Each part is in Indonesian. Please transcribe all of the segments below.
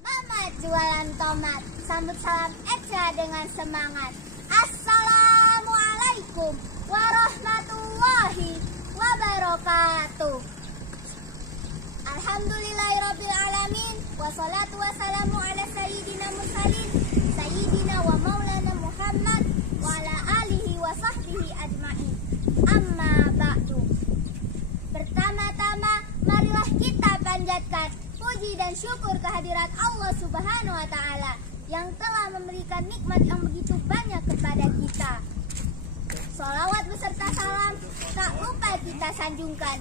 Mamat jualan tomat, sambut salam Eca dengan semangat. Assalamualaikum warahmatullahi wabarakatuh. Alhamdulillahirabbil alamin, wassalatu wassalamu ala sayyidina mursalin, sayyidina wa maulana Muhammad wa ala alihi wa sahbihi ajmain. Amma ba'du. Pertama-tama marilah kita panjatkan puji dan syukur kehadirat Allah Subhanahu wa taala yang telah memberikan nikmat yang begitu banyak kepada kita. Sholawat beserta salam tak lupa kita sanjungkan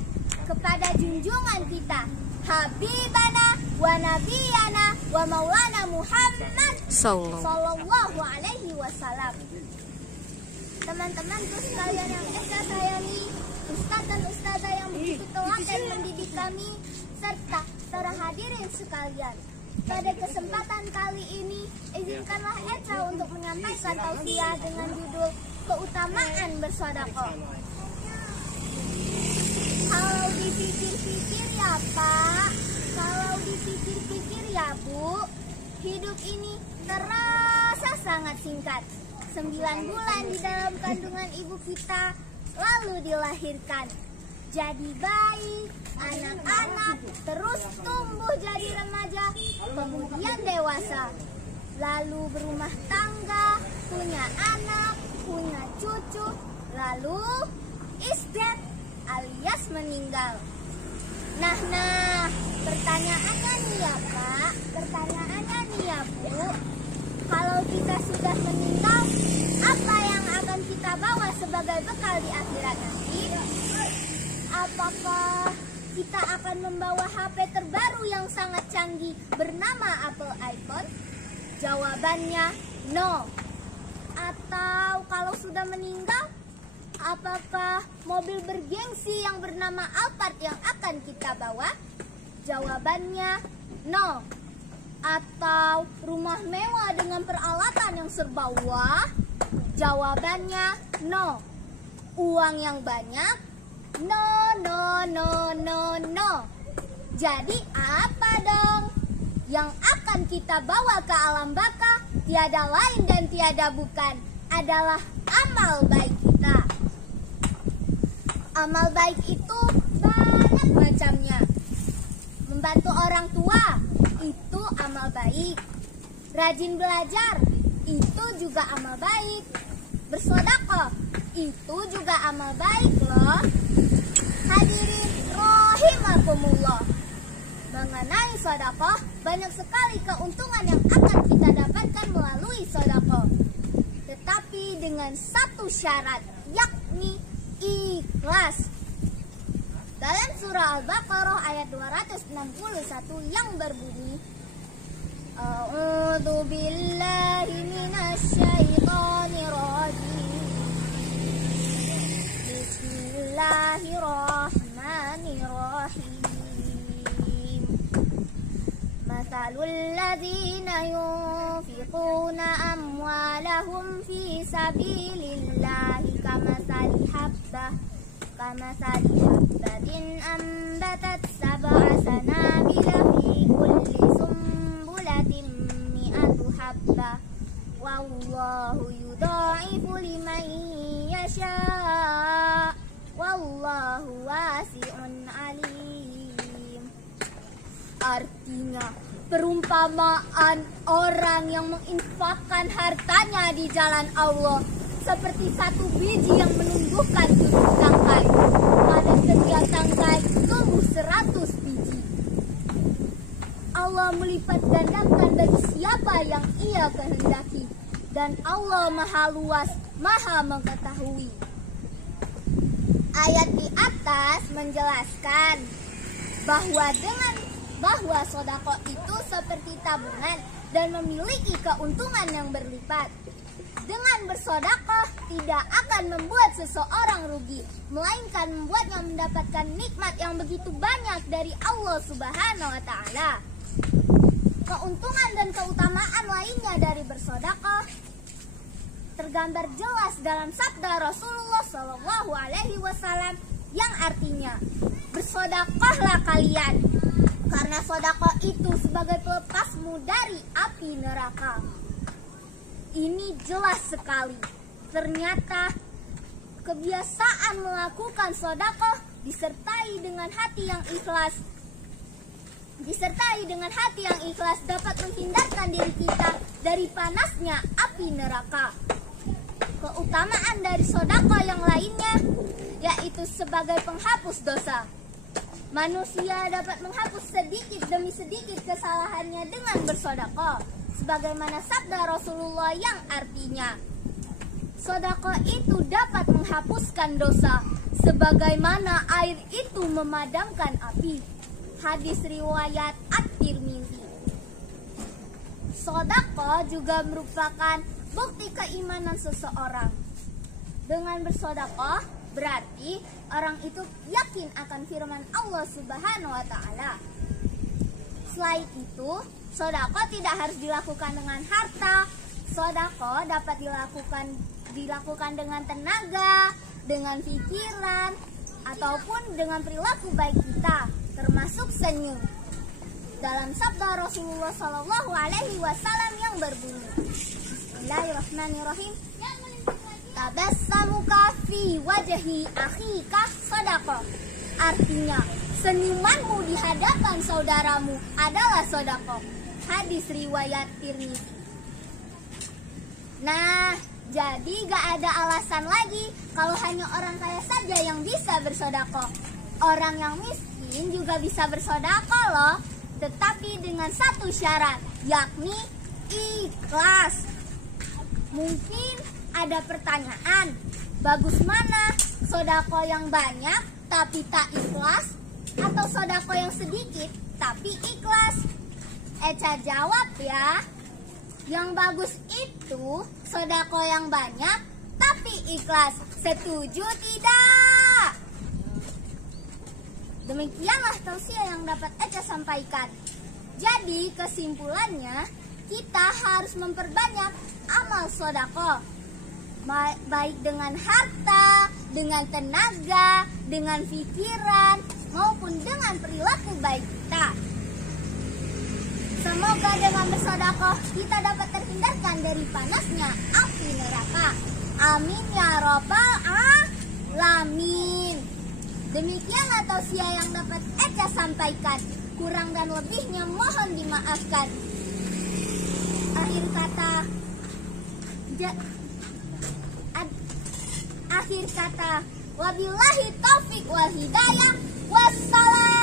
kepada junjungan kita, Habibana wa Nabiyana wa Maulana Muhammad sallallahu alaihi wasallam. Teman-temanku sekalian yang Eka sayangi, ustaz dan ustazah yang begitu teladan mendidik kami, serta para hadirin sekalian. Pada kesempatan kali ini, izinkanlah Eca untuk menyampaikan tausiah dengan judul keutamaan bersedekah. Kalau dipikir-pikir ya Pak, kalau dipikir-pikir ya Bu, hidup ini terasa sangat singkat. 9 bulan di dalam kandungan ibu kita, lalu dilahirkan. Jadi bayi, anak-anak, terus tumbuh jadi remaja, kemudian dewasa. Lalu berumah tangga, punya anak, punya cucu, lalu isdet alias meninggal. Nah, pertanyaannya nih ya Pak, pertanyaannya nih ya Bu, kalau kita sudah meninggal, apa yang akan kita bawa sebagai bekal di akhirat nanti? Apakah kita akan membawa HP terbaru yang sangat canggih bernama Apple iPhone? Jawabannya no. Atau kalau sudah meninggal, apakah mobil bergengsi yang bernama Alphard yang akan kita bawa? Jawabannya no. Atau rumah mewah dengan peralatan yang serba wah? Jawabannya no. Uang yang banyak? No. Jadi apa dong? Yang akan kita bawa ke alam baka tiada lain dan tiada bukan adalah amal baik kita. Amal baik itu banyak macamnya. Membantu orang tua, itu amal baik. Rajin belajar, itu juga amal baik. Bersedekah, itu juga amal baik loh. Hadirin rahimakumullah. Mengenai sedekah, banyak sekali keuntungan yang akan kita dapatkan melalui sedekah. Tetapi dengan satu syarat, yakni ikhlas. Dalam surah Al-Baqarah ayat 261 yang berbunyi, A'udzu billahi minasyaitonir rajim. Bismillahirrahmanirrahim. Mathalul ladzina yunfiquna amwalahum fi sabilillahi kamathali habbatin ambatat sab'a sanabila fi kulli sumbulatin mi'atu habbah wallahu yudha'ifu liman yasha' wallahu wasi'un alim. Artinya, perumpamaan orang yang menginfakkan hartanya di jalan Allah seperti satu biji yang menumbuhkan 7 tangkai. Pada setiap tangkai tumbuh 100 biji. Allah melipat gandakan bagi siapa yang ia kehendaki. Dan Allah maha luas, maha mengetahui. Ayat di atas menjelaskan bahwa sedekah itu seperti tabungan dan memiliki keuntungan yang berlipat. Dengan bersedekah tidak akan membuat seseorang rugi, melainkan membuatnya mendapatkan nikmat yang begitu banyak dari Allah Subhanahu wa taala. Keuntungan dan keutamaan lainnya dari bersedekah tergambar jelas dalam sabda Rasulullah Shallallahu alaihi wasallam yang artinya, bersedekahlah kalian, karena sedekah itu sebagai pelepasmu dari api neraka. Ini jelas sekali. Ternyata kebiasaan melakukan sedekah disertai dengan hati yang ikhlas dapat menghindarkan diri kita dari panasnya api neraka. Keutamaan dari sedekah yang lainnya yaitu sebagai penghapus dosa. Manusia dapat menghapus sedikit demi sedikit kesalahannya dengan bersedekah, sebagaimana sabda Rasulullah yang artinya, sedekah itu dapat menghapuskan dosa, sebagaimana air itu memadamkan api. Hadis riwayat At-Tirmizi. Sedekah juga merupakan bukti keimanan seseorang. Dengan bersedekah berarti orang itu yakin akan firman Allah Subhanahu wa taala. Selain itu, sedekah tidak harus dilakukan dengan harta. Sedekah dapat dilakukan dengan tenaga, dengan pikiran, ataupun dengan perilaku baik kita, termasuk senyum. Dalam sabda Rasulullah Shallallahu Alaihi Wasallam yang berbunyi, Bismillahirrahmanirrahim. Tabassamuka fi wajhi akhika sedekah. Artinya, senyumanmu di hadapan saudaramu adalah sedekah. Hadis riwayat Tirmizi. Nah, jadi gak ada alasan lagi kalau hanya orang kaya saja yang bisa bersedekah. Orang yang miskin juga bisa bersedekah loh, tetapi dengan satu syarat, yakni ikhlas. Mungkin ada pertanyaan, bagus mana sedekah yang banyak tapi tak ikhlas, atau sedekah yang sedikit tapi ikhlas? Eca jawab ya, yang bagus itu sedekah yang banyak tapi ikhlas. Setuju tidak? Demikianlah tausiah yang dapat Eca sampaikan. Jadi kesimpulannya, kita harus memperbanyak amal sedekah, baik dengan harta, dengan tenaga, dengan pikiran, maupun dengan perilaku baik kita. Semoga dengan bersedekah kita dapat terhindarkan dari panasnya api neraka. Amin ya robbal alamin. Demikianlah tausiah yang dapat Eca sampaikan. Kurang dan lebihnya mohon dimaafkan. Akhir kata, wabillahi taufik wal hidayah. Wassalam.